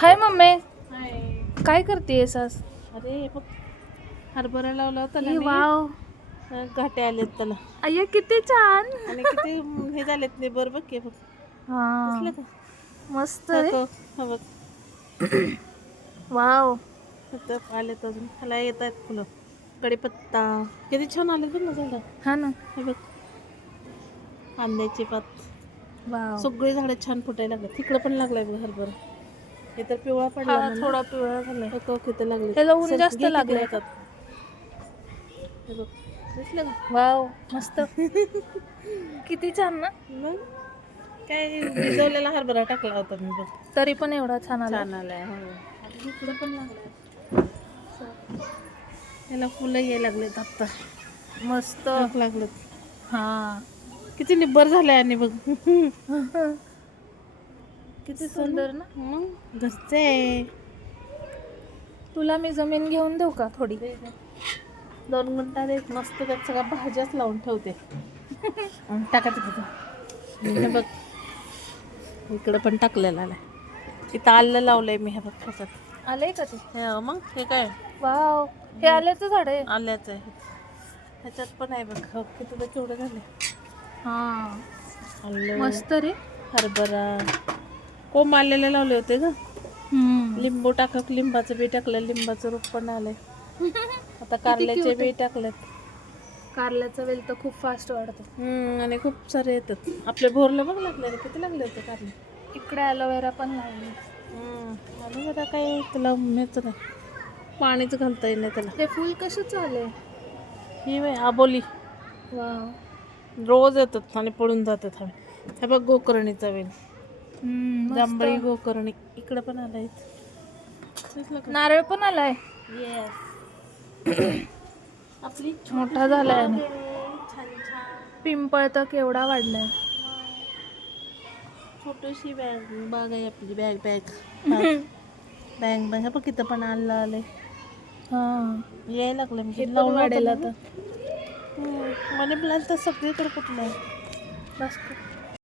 हाय mummy, हाय. काय करतेस आज? अरे हे बघ, हरभरा लावला होता ना ई मी. वाव, घाटे आलेत त्याला अय्या किती छान. आणि किती हे झालेत ते बरं बघ की बघ. हा, दिसलं का? मस्त हो रे. तो हा बघ. वाव, आता आलेत अजून, ह्याला येत आहेत फुलं. कढीपत्ता किती छान आलेत बघ ना झाडं. हा ना. हे बघ, कांद्याची पात, वाव, सगळे झाडं छान फुटायला लागले. तिकडं पण लागलाय बघ हरभरा. हे तर पिवळा पडला हा म्हणा. थोडा पिवळा झालाय. हो किती लागले. त्याला ऊन चल जास्त घे किती लागलंय का? येतात. हे बघ, दिसलं का? वाव, मस्त. किती छान ना. मग काय भिजवलेला हरभरा टाकला होता मी बघ. तरी पण एवढा छान आला. छान आलाय. हो, आता इकडं पण लागलाय. त्याला फुलं यायला लागलेत आता. मस्त. बघ लागलेत. हा. किती निब्बर झालंय आणि बघ. किती सुंदर ना. मग घरचे आहे. तुला मी जमीन घेऊन देऊ का थोडी? 2 गुंठात एक मस्त त्यात सगळ्या भाज्याच लावून ठेवते. टाका तिथं. हे बघ, इकडं पण टाकलेलं आलाय. इथं आलं लावलंय मी. हे बघ ह्याच्यात. आलंय का ते? मग हे काय वाव, हे आल्याचं झाड आहे. आल्याचं आहे. ह्याच्यात पण आहे बघ. हो किती केवढं झालं. हा, आलं, मस्त रे. हरभरा, कोंब आलेले लावले होते ग. लिंबू टाकक, लिंबाचं बी टाकलं, लिंबाचं रोप पण आलंय. आता कारल्याचे बी टाकलेत. कारल्याचा वेल तर खूप फास्ट वाढतो. आणि खूप सारे येतात. आपल्या भोरला बघ लागले, किती लागले होते कारले. इकडे ॲलोवेरा पण लावली. ॲलोवेरा काही त्याला हेच नाही, पाणीच घालता येईल नाही त्याला. हे फुल कशाचं आलंय? ही वे आबोली वाव, रोज येतात आणि पळून जातात. हे बघ गोकर्णीचा वेल, मस्त. जांभळी गोकर्णी इकडे पण आलाय. नारळ पण आलाय. येस. आपली मोठा झालाय आणि छान छान पिंपळ तर केवढा वाढलाय. छोटीशी बाग आहे आपली. बॅग बघ बघ किती पण आलंय. हा, यायला लागलं हे म्हणजे पण वाढेल लावलं आता. मनी प्लांट तर सगळीकडे कुठलं आहे. बस